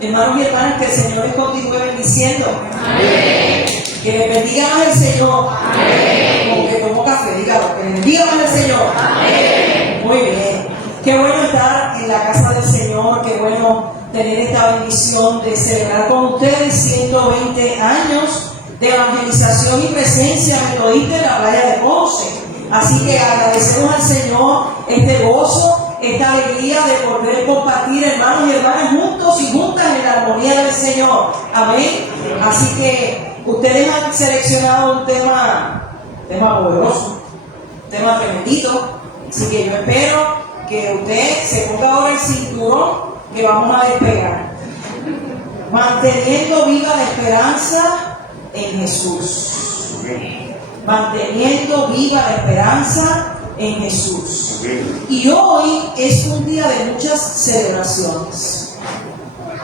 Hermanos y hermanas, que el Señor les continúe bendiciendo. Amén. Que les bendiga más el Señor. Amén. Como que tomó café, dígalo, que les bendiga más el Señor. Amén. Muy bien. Qué bueno estar en la casa del Señor, qué bueno tener esta bendición de celebrar con ustedes 120 años de evangelización y presencia metodista en la playa de Ponce. Así que agradecemos al Señor este gozo, esta alegría de poder compartir, hermanos y hermanas, juntos y juntas en la armonía del Señor. Amén. Así que ustedes han seleccionado un tema poderoso, un tema tremendito. Así que yo espero que usted se ponga ahora el cinturón, que vamos a despegar. Manteniendo viva la esperanza en Jesús. Manteniendo viva la esperanza en Jesús. Y hoy es un día de muchas celebraciones.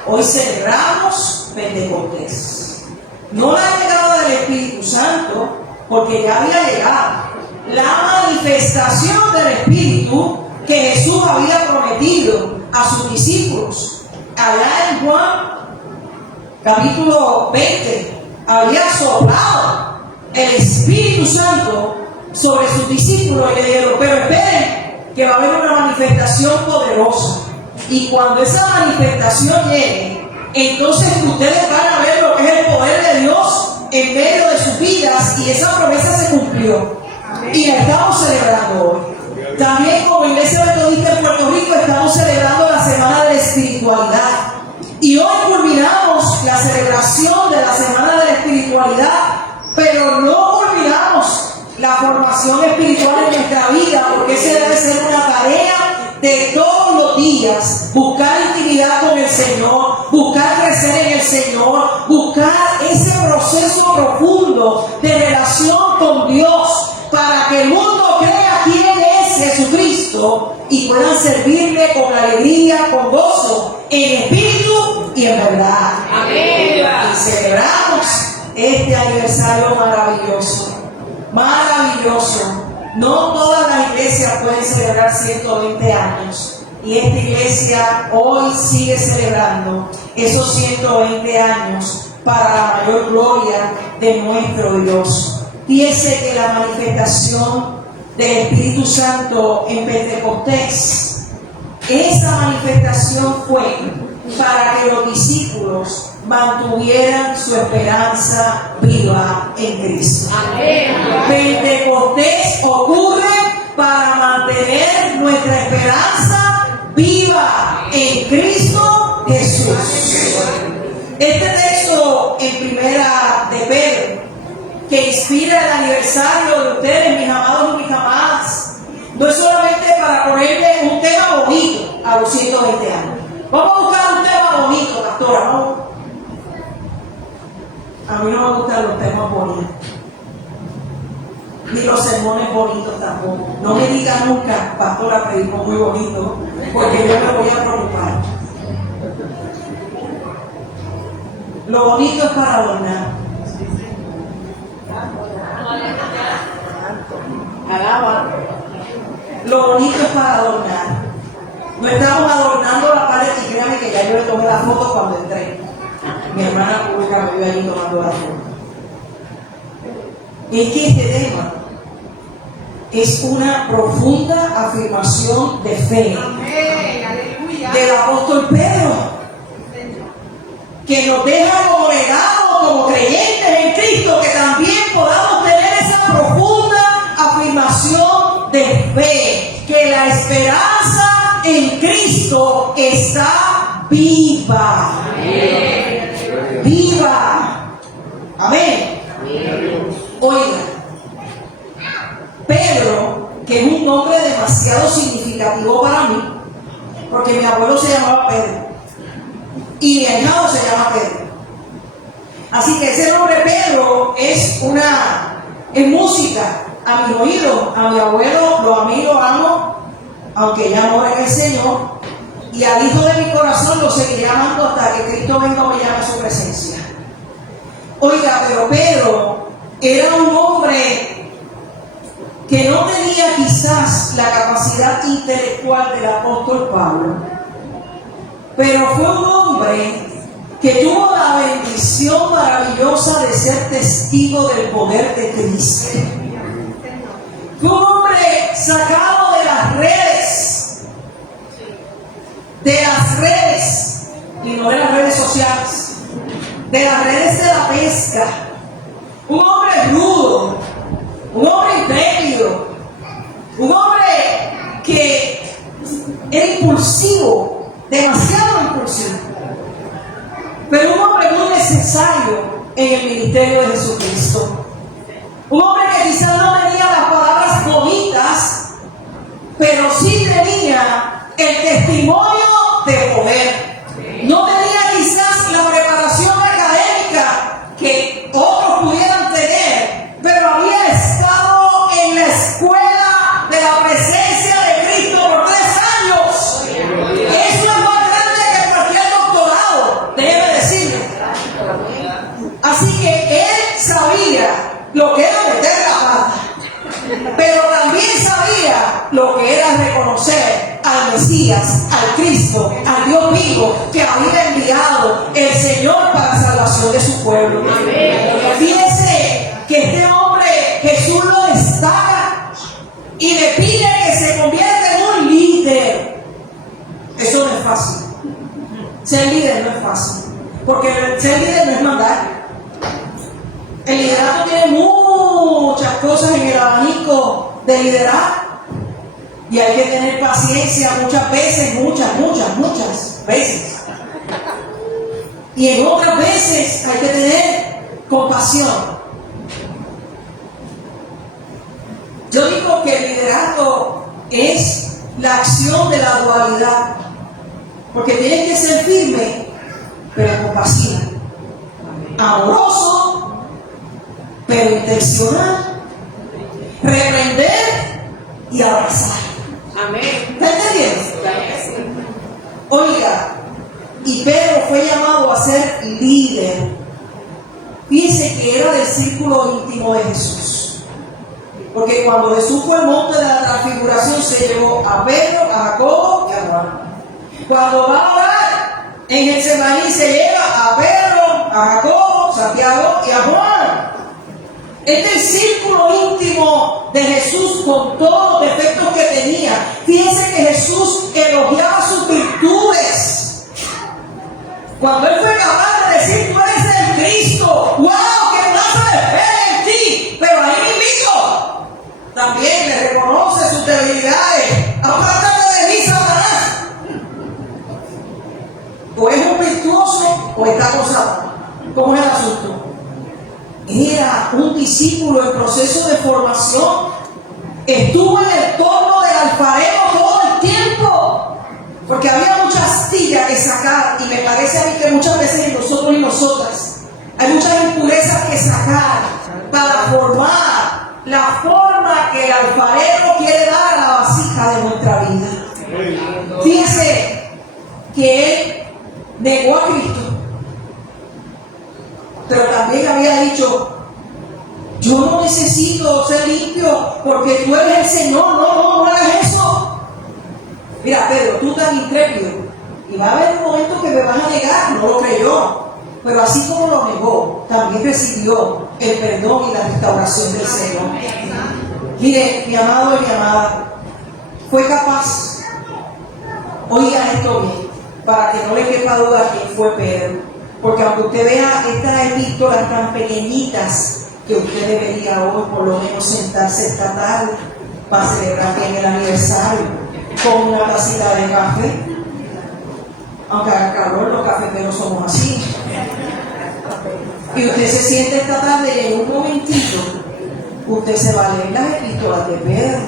Hoy celebramos Pentecostés. No la llegada del Espíritu Santo, porque ya había llegado. La manifestación del Espíritu que Jesús había prometido a sus discípulos. Allá en Juan, capítulo 20, había soplado el Espíritu Santo sobre sus discípulos y le dijeron, pero esperen, que va a haber una manifestación poderosa. Y cuando esa manifestación llegue, entonces ustedes van a ver lo que es el poder de Dios en medio de sus vidas, y esa promesa se cumplió. Y la estamos celebrando hoy. También como Iglesia Metodista en Puerto Rico estamos celebrando la Semana de la Espiritualidad. Y hoy culminamos la celebración de la Semana de la Espiritualidad, pero no olvidamos la formación espiritual en nuestra vida, porque esa debe ser una tarea de todos los días. Buscar intimidad con el Señor, buscar crecer en el Señor, buscar ese proceso profundo de relación con Dios, para que el mundo crea quién es Jesucristo y puedan servirle con alegría, con gozo, en espíritu y en verdad. Amén. Y celebramos este aniversario maravilloso, maravilloso. No todas las iglesias pueden celebrar 120 años, y esta iglesia hoy sigue celebrando esos 120 años para la mayor gloria de nuestro Dios. Fíjese que la manifestación del Espíritu Santo en Pentecostés, esa manifestación fue para que los discípulos mantuvieran su esperanza viva en Cristo. Amén. Pentecostés ocurre para mantener nuestra esperanza viva en Cristo Jesús. Este texto en Primera de Pedro, que inspira el aniversario de ustedes, mis amados y mis amadas, no es solamente para ponerle un tema bonito a los 120 años. Vamos a buscar un tema bonito, pastora, ¿no? A mí no me gustan los temas bonitos, ni los sermones bonitos tampoco. No me diga nunca, pastora, predicó muy bonito, porque yo me voy a preocupar. Lo bonito es para adornar. Alaba. Lo bonito es para adornar. No estamos adornando la pared, y créanme que ya yo le tomé la foto cuando entré. Mi hermana pública me vio allí tomando la foto. Es que este tema es una profunda afirmación de fe del apóstol Pedro, que nos deja como legado, como creyentes en Cristo, que también podamos tener esa profunda afirmación de fe, que la esperanza en Cristo está viva. Amén. Viva. Amén. Oiga, Pedro, que es un nombre demasiado significativo para mí, porque mi abuelo se llamaba Pedro y mi ahijado se llama Pedro. Así que ese nombre Pedro es música a mi oído. A mi abuelo lo amé y lo amo, aunque ya no es el Señor, y al hijo de mi corazón lo seguiré amando hasta que Cristo venga o me llame a su presencia. Oiga, pero Pedro era un hombre que no tenía quizás la capacidad intelectual del apóstol Pablo, pero fue un hombre ser testigo del poder de Cristo. Fue un hombre sacado de las redes, y no de las redes sociales, de las redes de la pesca. Un hombre rudo, un hombre intrépido, un hombre que era impulsivo, demasiado impulsivo, pero un hombre muy necesario en el ministerio de Jesucristo. Un hombre que quizás no tenía las palabras bonitas, pero sí tenía el testimonio de poder. No tenía quizás la preparación académica que otros pudieran tener, pero había estado en la escuela de la presencia de Cristo por 3 años. Eso es más grande que cualquier doctorado, déjeme decirle. Así que él sabía lo que era meter la pata, pero también sabía lo que era reconocer al Mesías, al Cristo, al Dios vivo que había enviado el Señor para la salvación de su pueblo. Fíjese que este hombre Jesús lo destaca y le pide que se convierta en un líder. Eso no es fácil. Ser líder no es fácil, porque ser líder no es mandar. El liderato tiene muchas cosas en el abanico de liderar, y hay que tener paciencia muchas veces, muchas veces. Y en otras veces hay que tener compasión. Yo digo que el liderato es la acción de la dualidad, porque tienes que ser firme, pero compasivo, amoroso, pero intencional, reprender y abrazar. Amén. ¿Está entendiendo? Oiga, y Pedro fue llamado a ser líder. Fíjense que era del círculo íntimo de Jesús, porque cuando Jesús fue al monte de la transfiguración se llevó a Pedro, a Jacobo y a Juan. Cuando va a orar en Getsemaní se lleva a Pedro, a Jacobo, Santiago y a Juan. Es del círculo íntimo de Jesús con todos los defectos que tenía. Fíjense que Jesús elogiaba sus virtudes. Cuando él fue capaz de decir, tú eres el Cristo, ¡wow! ¡Que plaza de fe en ti! Pero ahí mismo también le reconoce sus debilidades. Apártate de mí, Satanás. O es un virtuoso o está acosado. ¿Cómo es el asunto? Era un discípulo en proceso de formación. Estuvo en el torno del alfarero todo el tiempo, porque había mucha astilla que sacar, y me parece a mí que muchas veces en nosotros y nosotras hay muchas impurezas que sacar para formar la forma que el alfarero quiere dar a la vasija de nuestra vida. Fíjese que él negó a Cristo, pero también había dicho, yo no necesito ser limpio porque tú eres el Señor. No hagas eso. Mira, Pedro, tú tan intrépido, y va a haber un momento que me vas a negar. No lo creyó, pero así como lo negó, también recibió el perdón y la restauración del Señor. Mire, mi amado y mi amada, fue capaz, oigan esto bien, para que no le quepa duda quién fue Pedro. Porque aunque usted vea estas epístolas tan pequeñitas, que usted debería hoy por lo menos sentarse esta tarde para celebrar bien el aniversario con una tacita de café. Aunque haga calor, los cafeteros somos así. Y usted se siente esta tarde y en un momentito usted se va a leer las epístolas de Pedro,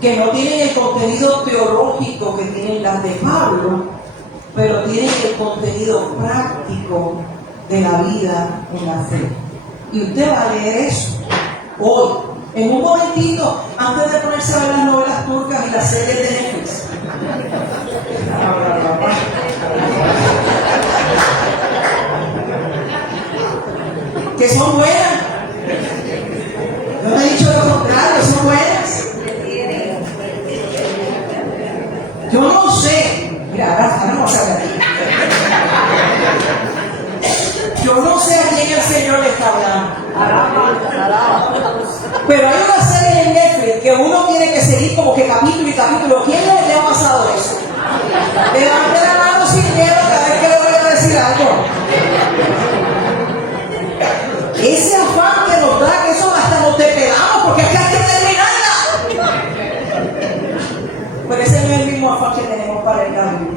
que no tienen el contenido teológico que tienen las de Pablo, pero tienen el contenido práctico de la vida en la fe. Y usted va a leer eso hoy, en un momentito, antes de ponerse a ver las novelas turcas y las series de Netflix. Que son buenas. No me he dicho lo contrario, son buenas. Yo no sé, mira, ahora no sabe a ti. Yo no sé a quién hace Pero hay una serie en Netflix que uno tiene que seguir como que capítulo y capítulo. ¿Quién le ha pasado eso? Levante la mano sin miedo cada vez que le voy a decir algo. Ese afán que nos da, que eso hasta nos despegamos porque es que hay que terminarla. Pero ese no es el mismo afán que tenemos para el cambio.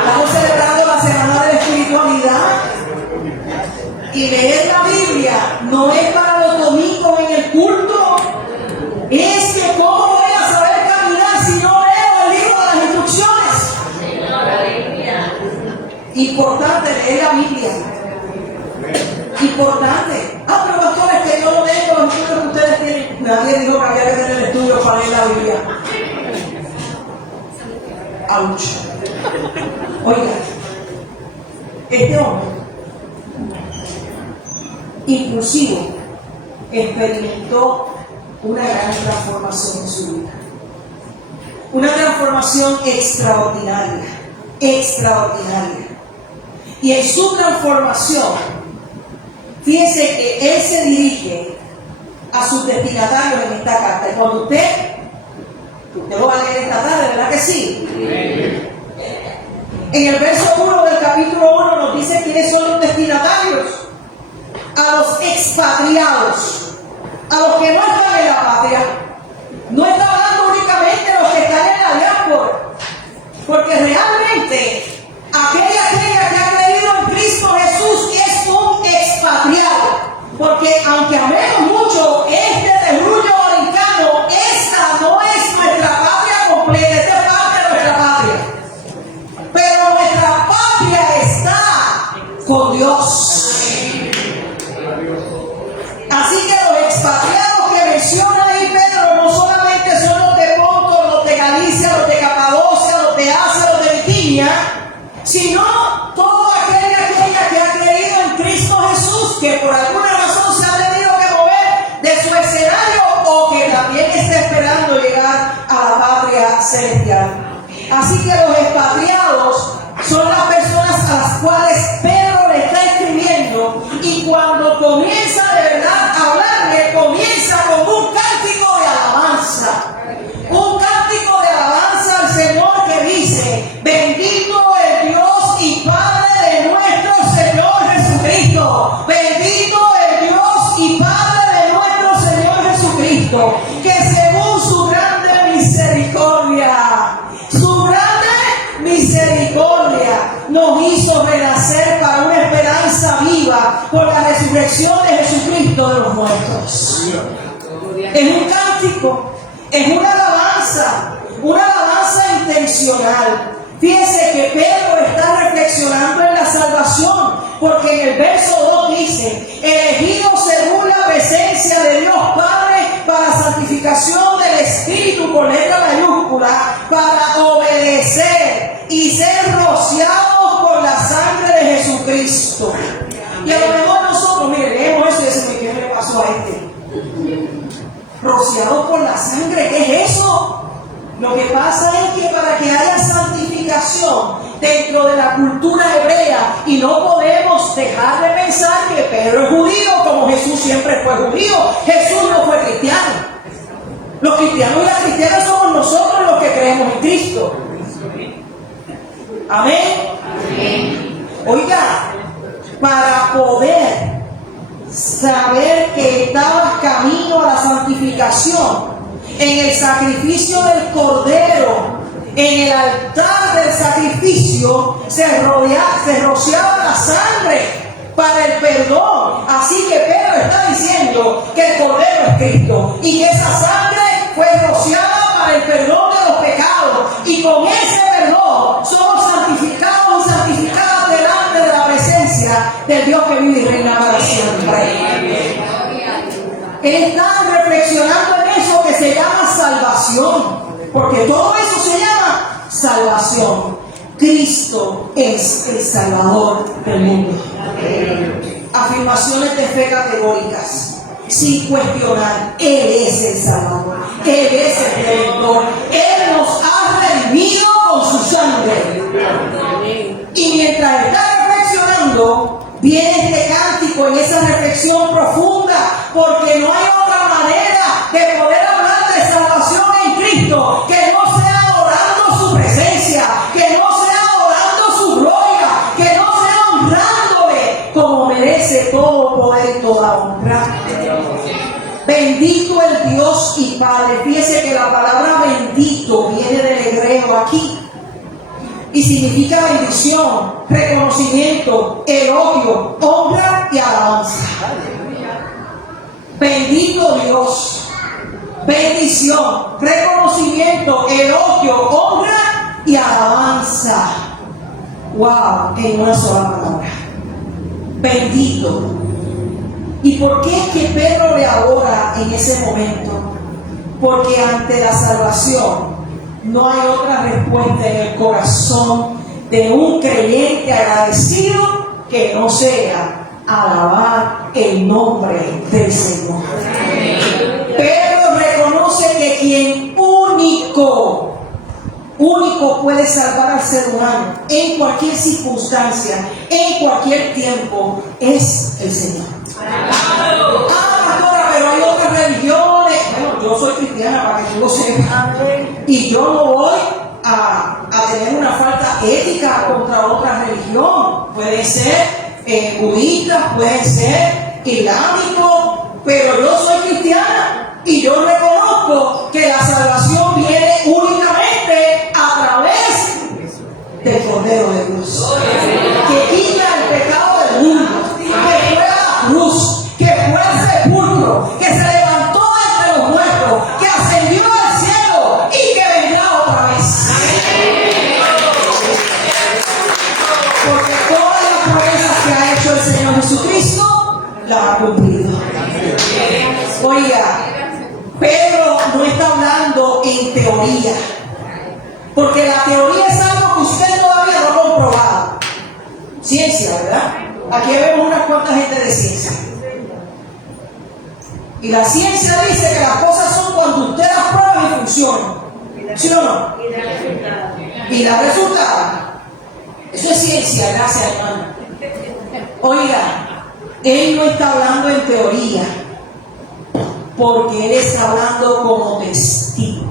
Estamos celebrando la Semana de la Espiritualidad. Y leer la Biblia no es para los domingos en el culto. Es que cómo voy a saber caminar si no leo el libro de las instrucciones. Importante leer la Biblia. Importante. Pero pastores, que yo no tengo los estudios que ustedes tienen. Nadie dijo que había que tener estudios para leer la Biblia. ¡Auch! Oiga, este hombre inclusive experimentó una gran transformación en su vida. Una transformación extraordinaria, extraordinaria. Y en su transformación, fíjense que él se dirige a sus destinatarios en esta carta. Y cuando usted lo va a leer esta tarde, ¿verdad que sí? En el verso 1 del capítulo 1 nos dice quiénes son los destinatarios. A los expatriados, a los que no están en la patria. No está hablando únicamente de los que están en la diáspora, porque realmente aquella que ha creído en Cristo Jesús es un expatriado. Porque aunque amemos mucho este terruño americano, esta no es nuestra patria completa, esta es parte de nuestra patria. Pero nuestra patria está con Dios. Así que los expatriados que menciona ahí Pedro no solamente son los de Ponto, los de Galicia, los de Capadocia, los de Asia, los de Bitinia, sino toda aquella que ha creído en Cristo Jesús, que por alguna razón se ha tenido que mover de su escenario o que también está esperando llegar a la patria celestial. Así que los expatriados son las personas a las cuales Pedro le está escribiendo, y cuando comienza de verdad a hablarle, comienza con un cántico de alabanza. Un cántico de alabanza al Señor que dice: bendito el Dios y Padre de nuestro Señor Jesucristo. Bendito el Dios y Padre de nuestro Señor Jesucristo, que según su grande misericordia, nos hizo renacer para una esperanza viva por la resurrección de Jesucristo de los muertos. Es un cántico, es una alabanza intencional. Fíjense que Pedro está reflexionando en la salvación, porque en el verso 2 dice: elegidos según la presencia de Dios Padre para santificación del Espíritu, con letra mayúscula, para obedecer y ser rociados por la sangre de Jesucristo. Y a lo mejor nosotros, mire, leemos eso y decimos: ¿qué le pasó a este? Rociados por la sangre, ¿qué es eso? Lo que pasa es que para que haya santificación dentro de la cultura hebrea, y no podemos dejar de pensar que Pedro es judío, como Jesús siempre fue judío. Jesús no fue cristiano. Los cristianos y las cristianas somos nosotros los que creemos en Cristo. Amén. Amén. Oiga, para poder saber que estabas camino a la santificación, en el sacrificio del Cordero, en el altar del sacrificio, se rociaba la sangre para el perdón. Así que Pedro está diciendo que el Cordero es Cristo y que esa sangre fue rociada para el perdón de los pecados, y con ese perdón somos santificados y santificadas delante de la presencia del Dios que vive y reina para siempre. Él está reflexionando en eso que se llama salvación, porque todo eso se llama salvación. Cristo es el Salvador del mundo. Afirmaciones de fe categóricas, sin cuestionar. Él es el Salvador, Él es el Redentor, Él nos ha redimido con su sangre. Y mientras está reflexionando, viene este cántico en esa reflexión profunda Bendito el Dios y Padre. Fíjese que la palabra bendito viene del hebreo aquí y significa bendición, reconocimiento, elogio, honra y alabanza. Bendito Dios, bendición, reconocimiento, elogio, honra y alabanza. Wow, en una sola palabra. Bendito. ¿Y por qué es que Pedro le adora en ese momento? Porque ante la salvación no hay otra respuesta en el corazón de un creyente agradecido que no sea alabar el nombre del Señor. Pedro reconoce que quien único puede salvar al ser humano en cualquier circunstancia, en cualquier tiempo, es el Señor. Pastora, pero hay otras religiones. Bueno, yo soy cristiana para que tú lo sepas. Y yo no voy a tener una falta ética contra otra religión. Puede ser budista, puede ser islámico, pero yo soy cristiana y yo reconozco que la salvación viene únicamente a través del Cordero de Dios, que quita el pecado del mundo, que fue a la cruz, que fue al sepulcro, que se levantó entre los muertos, que ascendió al cielo y que vendrá otra vez. Porque todas las promesas que ha hecho el Señor Jesucristo las ha cumplido. Oiga, Pedro no está hablando en teoría, porque la teoría es algo que usted todavía no ha comprobado. Ciencia, ¿verdad? Aquí vemos unas cuantas gente de ciencia. Y la ciencia dice que las cosas son cuando usted las prueba y funcionan. ¿Sí o no? Y da resultados. Eso es ciencia, gracias, hermano. Oiga, él no está hablando en teoría, porque él está hablando como testigo.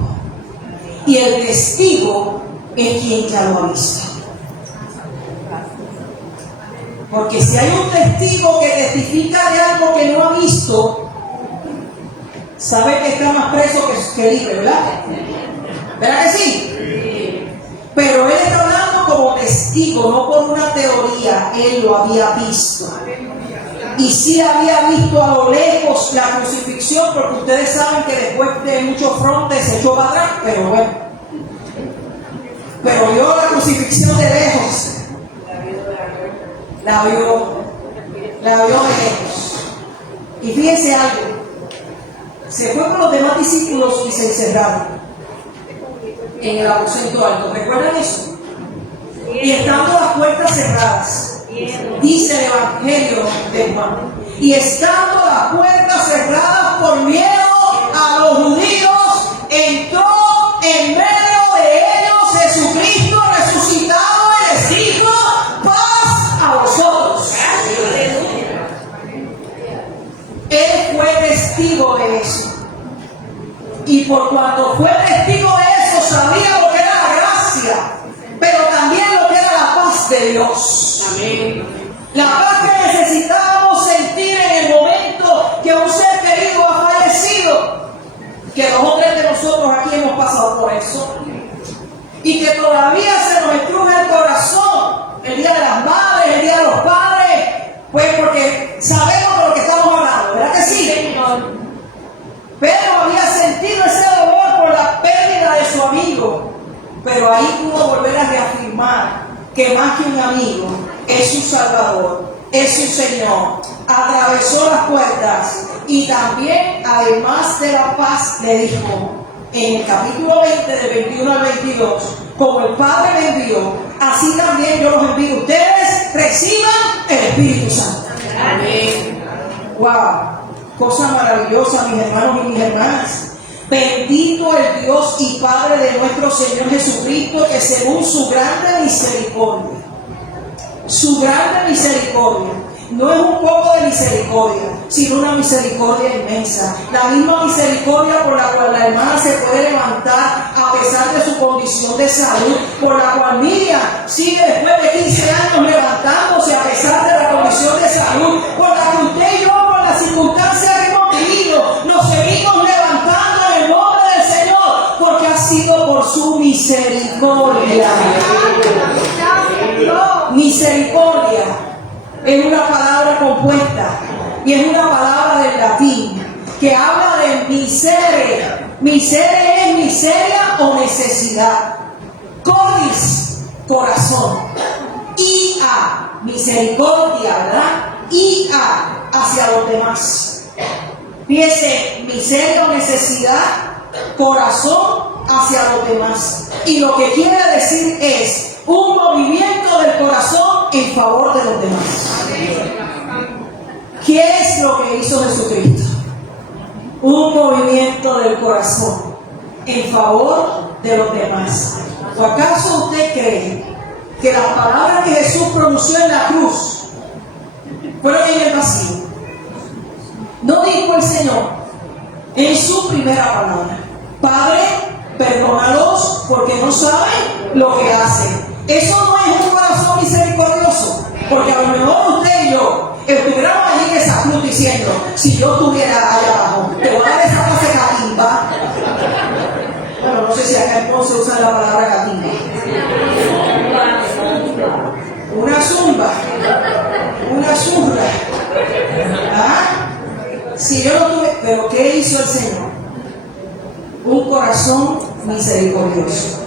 Y el testigo es quien ya lo ha visto. Porque si hay un testigo que testifica de algo que no ha visto, sabe que está más preso que libre, ¿verdad? ¿Verdad que sí? Pero él está hablando como testigo, no por una teoría. Él lo había visto. Y sí había visto a lo lejos la crucifixión, porque ustedes saben que después de muchos frontes se echó para atrás, pero bueno. Pero vio la crucifixión de lejos. La vio de lejos. Y fíjense algo. Se fue con los demás discípulos y se encerraron en el aposento alto. ¿Recuerdan eso? Y estando las puertas cerradas, dice el Evangelio de Juan, y estando las puertas cerradas por miedo a los judíos, entró en medio de ellos Jesucristo resucitado y les dijo: paz a vosotros. Él fue testigo de eso. Y por cuanto fue testigo de eso, sabía lo que era la gracia, pero también lo que era la paz de Dios. Amén. La paz que necesitábamos sentir en el momento que un ser querido ha fallecido, que dos o tres de nosotros aquí hemos pasado por eso, y que todavía se nos estruja el corazón el día de las madres, el día de los padres, pues porque sabemos de lo que estamos hablando, ¿verdad que sí? Pedro había sentido ese dolor por la pérdida de su amigo, pero ahí pudo volver a reafirmar que más que un amigo, es su Salvador, es su Señor. Atravesó las puertas y también, además de la paz, le dijo en el capítulo 20, del 21 al 22, como el Padre me envió, así también yo los envío. Ustedes reciban el Espíritu Santo. Amén. Wow, cosa maravillosa, mis hermanos y mis hermanas. Bendito el Dios y Padre de nuestro Señor Jesucristo, que según su grande misericordia, no es un poco de misericordia, sino una misericordia inmensa. La misma misericordia por la cual la hermana se puede levantar a pesar de su condición de salud, por la cual Miriam sigue después de 15 años levantándose a pesar de la condición de salud, por la que usted y yo, por las circunstancias que hemos vivido, nos seguimos misericordia. Misericordia es una palabra compuesta y es una palabra del latín que habla de misere. Misere es miseria o necesidad. Cordis, corazón. Ia, misericordia, ¿verdad? Ia, hacia los demás. Fíjese, miseria o necesidad, corazón hacia los demás. Y lo que quiere decir es un movimiento del corazón en favor de los demás. ¿Qué es lo que hizo Jesucristo? Un movimiento del corazón en favor de los demás. ¿O acaso usted cree que las palabras que Jesús pronunció en la cruz fueron en el vacío? No dijo el Señor en su primera palabra: Padre, perdónalos porque no saben lo que hacen. Eso no es un corazón misericordioso, porque a lo mejor usted y yo estuviéramos allí en esa cruz diciendo: si yo estuviera allá abajo, te voy a dar esa clase catimba. Bueno, no sé si acá en Ponce usan la palabra catimba. Una zumba, una zurra. ¿Ah? Si yo no tuve, pero ¿qué hizo el Señor? Un corazón misericordioso,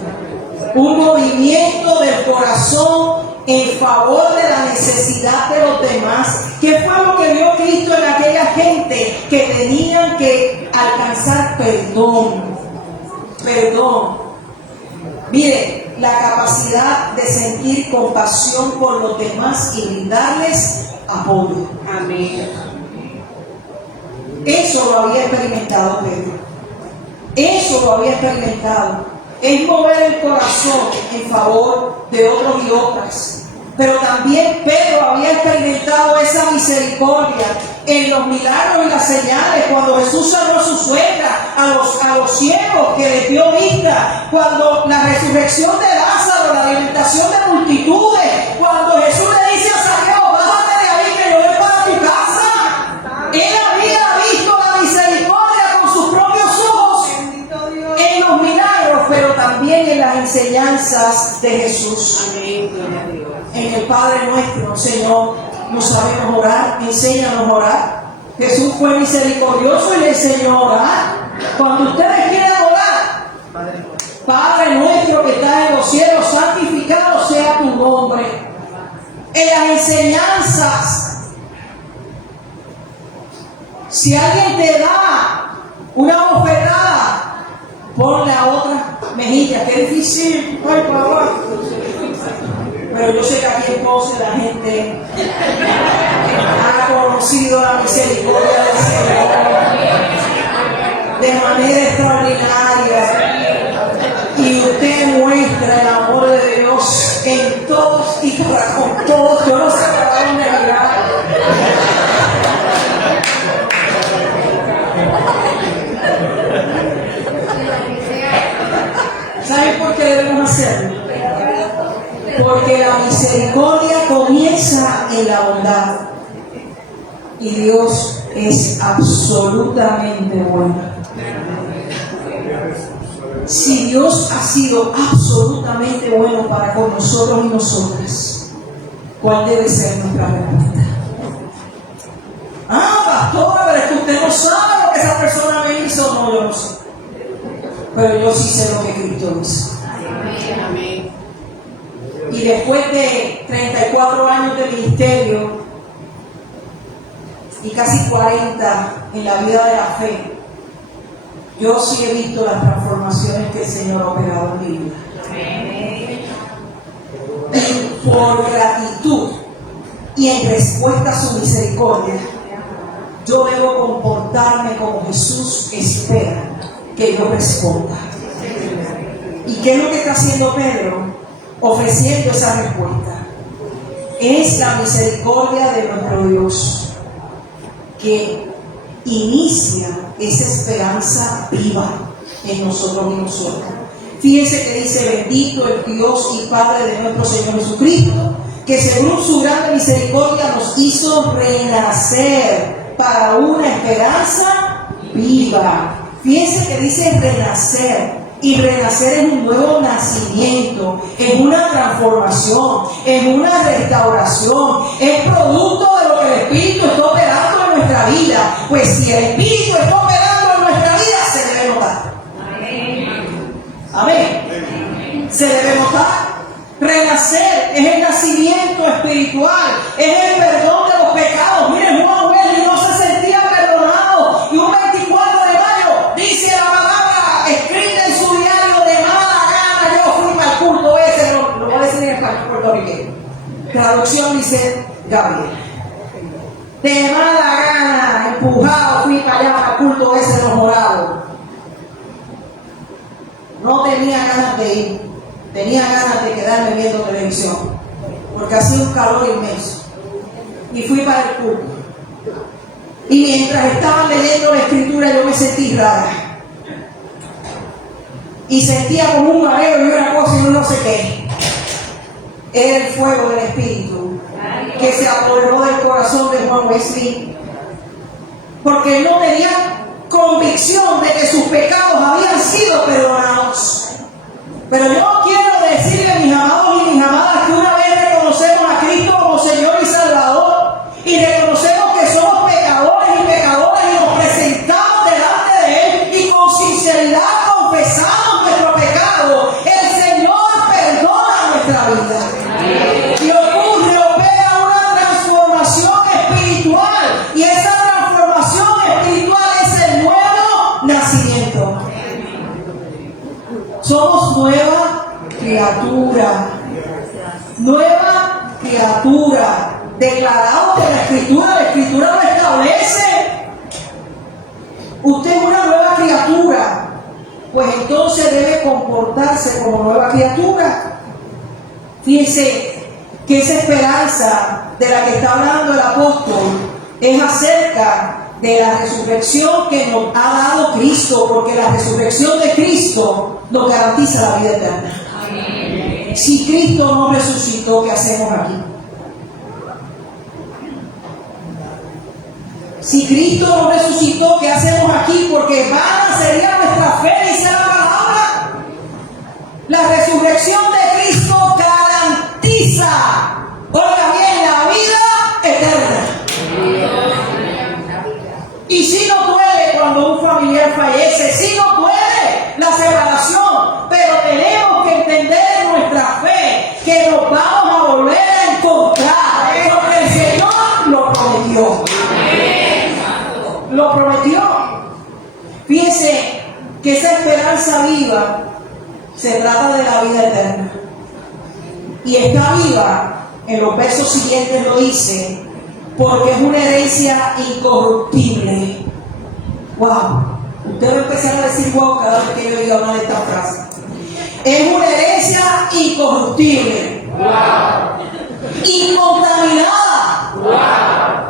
un movimiento del corazón en favor de la necesidad de los demás. ¿Qué fue lo que vio Cristo en aquella gente que tenían que alcanzar perdón? Perdón. Mire, la capacidad de sentir compasión por los demás y brindarles apoyo. Amén. Eso lo había experimentado Pedro. Eso lo había experimentado. Es mover el corazón en favor de otros y otras. Pero también Pedro había experimentado esa misericordia en los milagros y las señales, cuando Jesús sanó a su suegra, a los ciegos que les dio vista, cuando la resurrección de Lázaro, la alimentación de multitudes, cuando Jesús le dice a Zaqueo: bájate de ahí que yo voy para tu casa. Él había visto la misericordia con sus propios ojos en los milagros, pero también en las enseñanzas de Jesús. En el Padre Nuestro: Señor, no sabemos orar, enséñanos a orar. Jesús fue misericordioso y le enseñó a orar. Cuando ustedes quieran orar: Padre Nuestro que estás en los cielos, santificado sea tu nombre. En las enseñanzas, si alguien te da una bofetada, ponle a otra mejilla. Qué difícil, ay, por favor. Pero yo sé que aquí en Ponce la gente ha conocido la misericordia del Señor de manera extraordinaria. Y usted muestra el amor de Dios en todos y para con todos. Yo no sé para dónde mirar. ¿Saben por qué debemos hacerlo? Porque la misericordia comienza en la bondad. Y Dios es absolutamente bueno. Si Dios ha sido absolutamente bueno para con nosotros y nosotras, ¿cuál debe ser nuestra respuesta? Ah, pastora, pero es que usted no sabe lo que esa persona me hizo. No, yo no sé. Pero yo sí sé lo que Cristo hizo. Amén. Y después de 34 años de ministerio y casi 40 en la vida de la fe, yo sí he visto las transformaciones que el Señor ha operado en mi vida. Y por gratitud y en respuesta a su misericordia, yo debo comportarme como Jesús espera que yo responda. ¿Y qué es lo que está haciendo Pedro? Ofreciendo esa respuesta. Es la misericordia de nuestro Dios que inicia esa esperanza viva en nosotros y nosotras. Fíjense que dice: bendito el Dios y Padre de nuestro Señor Jesucristo, que según su grande misericordia nos hizo renacer para una esperanza viva. Fíjense que dice renacer. Y renacer es un nuevo nacimiento, es una transformación, es una restauración, es producto de lo que el Espíritu está operando en nuestra vida. Pues si el Espíritu está operando en nuestra vida, se debe notar. Amén. Se debe notar. Renacer es el nacimiento espiritual, es el perdón de los pecados. Miren, Juan Wesley no se sentía perdonado y un 24 de mayo dice la palabra escrita en su diario: de mala gana yo fui para el culto ese. Lo voy a decir en español puertorriqueño. Traducción dice Gabriel: de mala gana, empujado, fui para allá para el culto ese de los morados. No tenía ganas de ir. Tenía ganas de quedarme viendo televisión, porque hacía un calor inmenso. Y fui para el culto. Y mientras estaban leyendo la escritura, yo me sentí rara. Y sentía como un mareo y una cosa y no sé qué. Era el fuego del Espíritu que se apoderó del corazón de Juan Wesley, porque él no tenía convicción de que sus pecados habían sido perdonados. Pero yo quiero decirle, mis amados y mis amadas, que una vez reconocemos a Cristo como Señor y Salvador y reconocemos que somos pecadores y pecadoras y nos presentamos delante de Él y con sinceridad confesamos nuestro pecado, el Señor perdona nuestra vida. Y opera una transformación espiritual, y esa transformación espiritual es el nuevo nacimiento. Somos nueva criatura. Nueva criatura. Declarado por la Escritura lo establece. Usted es una nueva criatura. Pues entonces debe comportarse como nueva criatura. Fíjense que esa esperanza de la que está hablando el apóstol es acerca de la resurrección que nos ha dado Cristo, porque la resurrección de Cristo nos garantiza la vida eterna. Amén. Si Cristo no resucitó, ¿qué hacemos aquí? Si Cristo no resucitó, ¿qué hacemos aquí? Porque vana sería nuestra fe, dice la palabra. La resurrección de Cristo garantiza, oiga bien, la vida eterna. Y si no duele cuando un familiar fallece, si no duele la separación, pero tenemos que entender en nuestra fe que nos vamos a volver a encontrar, porque el Señor lo prometió. Lo prometió. Fíjense que esa esperanza viva se trata de la vida eterna. Y está viva, en los versos siguientes lo dice, porque es una herencia incorruptible. Wow. Usted va a empezar a decir wow cada vez que yo diga una de estas frases. Es una herencia incorruptible. Wow. Incontaminada. Wow.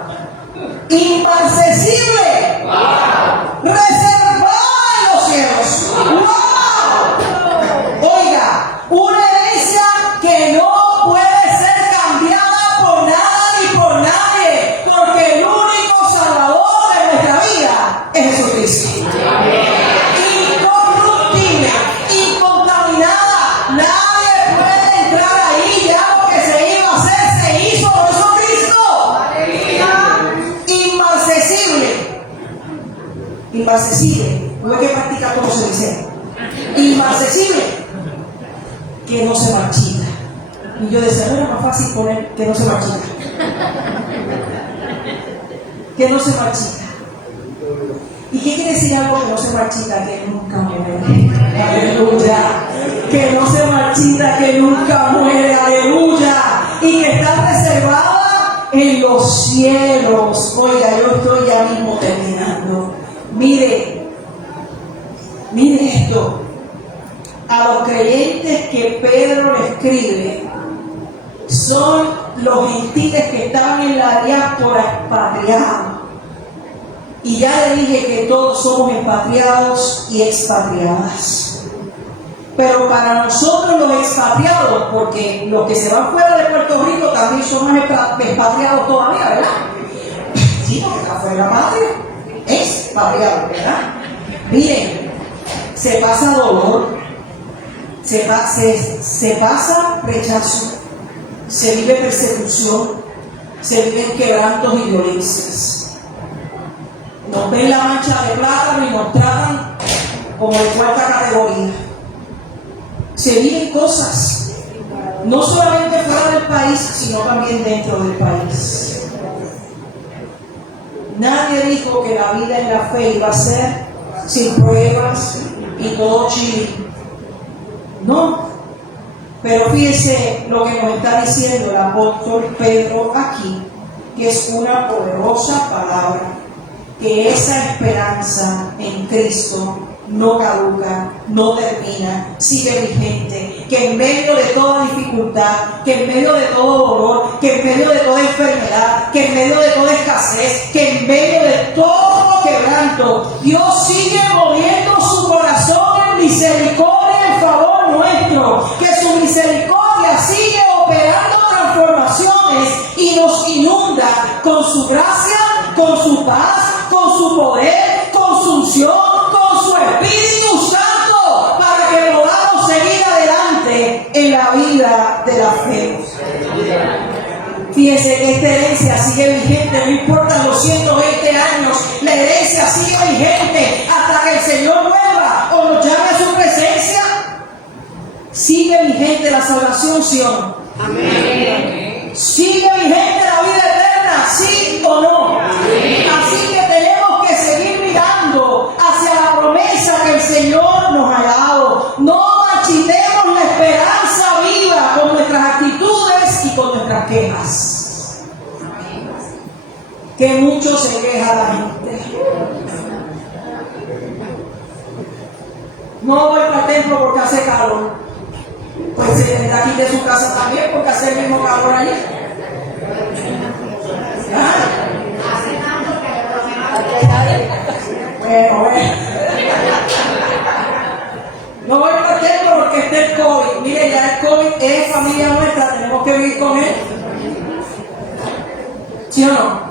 Inmarcesible. Wow. Reservada en los cielos. Wow. Oiga, una herencia que no puede ser cambiada por nada ni por nadie, porque el único Salvador de nuestra vida es Jesucristo. Incorruptible, incontaminada, nadie puede entrar ahí. Ya lo que se iba a hacer se hizo por Jesucristo. Inmarcesible. Inmarcesible, no hay que practicar como se dice. Inmarcesible, que no se marchita. Y yo decía, no era más fácil poner que no se marchita. Que no se marchita. ¿Y qué quiere decir algo que no se marchita? Que nunca muere. Aleluya. Que no se marchita, que nunca muere. Aleluya. Y que está reservada en los cielos. Oiga, yo estoy ya mismo terminando. Mire esto. A los creyentes que Pedro le escribe son los gentiles que estaban en la diáspora expatriados. Y ya le dije que todos somos expatriados y expatriadas. Pero para nosotros los expatriados, porque los que se van fuera de Puerto Rico también son más expatriados todavía, ¿verdad? Sí, porque está fuera de la patria, expatriados, ¿verdad? Miren, se pasa dolor, se pasa rechazo, se vive persecución, se viven quebrantos y violencias. Nos ven la mancha de plátano y nos tratan como de cuarta categoría. Se viven cosas, no solamente fuera del país, sino también dentro del país. Nadie dijo que la vida en la fe iba a ser sin pruebas y todo chile. No, pero fíjese lo que nos está diciendo el apóstol Pedro aquí, que es una poderosa palabra, que esa esperanza en Cristo no caduca, no termina, sigue vigente, que en medio de toda dificultad, que en medio de todo dolor, que en medio de toda enfermedad, que en medio de toda escasez, que en medio de todo quebranto, Dios sigue moviendo su corazón en misericordia en favor nuestro, que su misericordia sigue operando transformaciones y nos inunda con su gracia, con su paz, con su poder, con su unción, con su Espíritu Santo, para que podamos seguir adelante en la vida de la fe. Fíjense que esta herencia sigue vigente, no importa los 120 años, la herencia sigue vigente hasta que el Señor vuelva o nos llame a su presencia. Sigue vigente la salvación, ¿sí o no? Amén. Sigue vigente la vida eterna, ¿sí o no? Amén. Así que tenemos que seguir mirando hacia la promesa que el Señor nos ha dado. No marchitemos la esperanza viva con nuestras actitudes y con nuestras quejas. Que mucho se queja la gente. No voy para el templo porque hace calor. Pues se tendrá que ir de su casa también porque hace el mismo calor allí. Bueno. No voy para el templo porque está el COVID. Mire, ya el COVID es familia nuestra, tenemos que vivir con él. ¿Sí o no?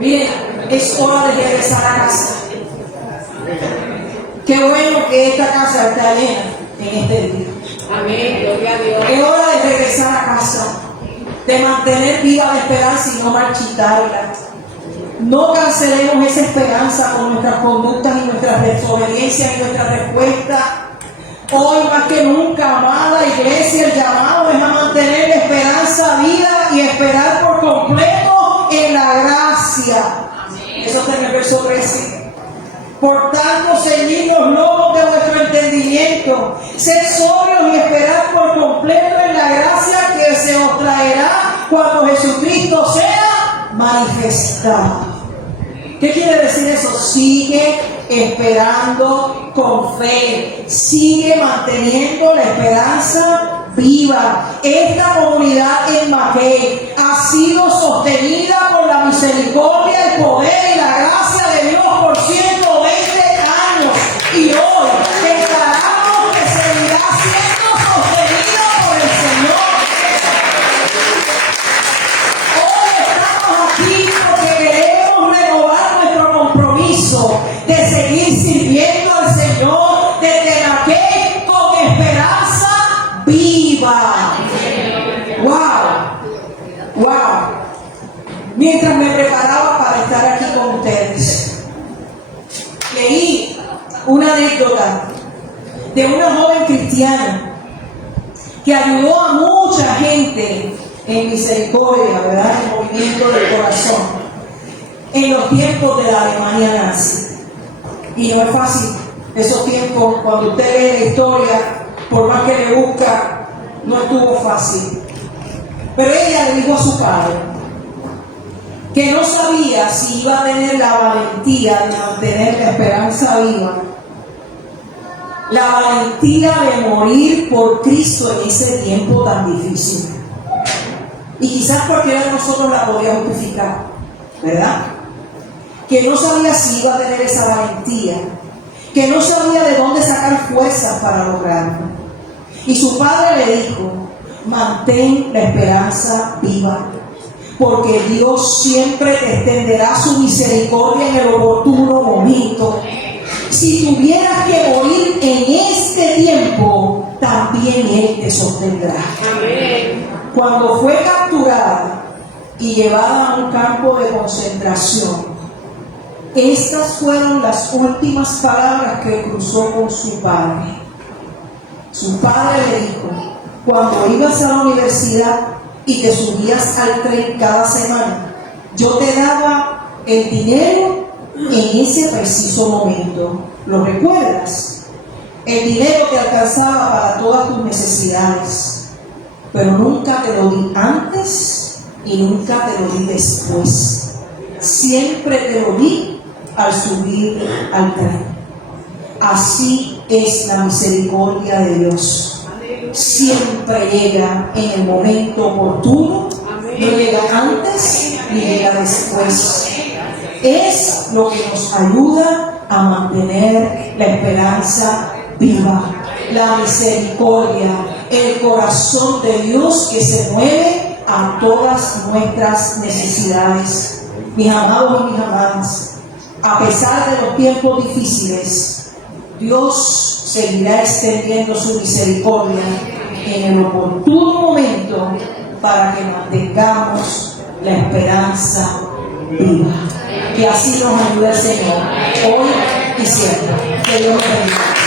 Miren, es hora de regresar a casa. Qué bueno que esta casa está llena en este día. Amén, gloria a Dios. Es hora de regresar a casa, de mantener viva la esperanza y no marchitarla. No cancelemos esa esperanza con nuestras conductas y nuestras desobediencias y nuestra respuesta. Hoy más que nunca, amada iglesia, el llamado es a mantener la esperanza viva y esperar por completo en la gracia. Amén. Eso está en el verso 13. Por tanto, ceñid los lomos de vuestro entendimiento, sed sobrios y esperad por completo en la gracia que se os traerá cuando Jesucristo sea manifestado. ¿Qué quiere decir eso? Sigue esperando con fe, sigue manteniendo la esperanza viva. Esta comunidad en Mackay ha sido sostenida por la misericordia, el poder y la gracia de Dios por 120 años. Y hoy declaramos que seguirá siendo sostenida por el Señor. Hoy estamos aquí porque queremos renovar nuestro compromiso de seguir sirviendo al Señor desde Mackay con esperanza viva. ¡Wow! ¡Wow! Mientras me preparaba para estar aquí con ustedes, leí una anécdota de una joven cristiana que ayudó a mucha gente en misericordia, ¿verdad? En movimiento del corazón, en los tiempos de la Alemania nazi. Y no es fácil, esos tiempos, cuando usted lee la historia, por más que le busca, no estuvo fácil. Pero ella le dijo a su padre que no sabía si iba a tener la valentía de mantener la esperanza viva, la valentía de morir por Cristo en ese tiempo tan difícil. Y quizás cualquiera de nosotros la podía justificar, ¿verdad? Que no sabía si iba a tener esa valentía, que no sabía de dónde sacar fuerzas para lograrlo. Y su padre le dijo: mantén la esperanza viva, porque Dios siempre te extenderá su misericordia en el oportuno momento. si tuvieras que morir en este tiempo, también Él te sostendrá. Amén. Cuando fue capturada y llevada a un campo de concentración, estas fueron las últimas palabras que cruzó con su padre. Su padre le dijo: cuando ibas a la universidad y te subías al tren cada semana, yo te daba el dinero en ese preciso momento. ¿Lo recuerdas? El dinero te alcanzaba para todas tus necesidades, pero nunca te lo di antes y nunca te lo di después. Siempre te lo di al subir al tren. Así es la misericordia de Dios. Siempre llega en el momento oportuno, no llega antes ni llega después. Es lo que nos ayuda a mantener la esperanza viva, la misericordia, el corazón de Dios que se mueve a todas nuestras necesidades. Mis amados y mis amadas, a pesar de los tiempos difíciles, Dios seguirá extendiendo su misericordia en el oportuno momento para que mantengamos la esperanza viva. Que así nos ayude el Señor, hoy y siempre. Que Dios nos bendiga.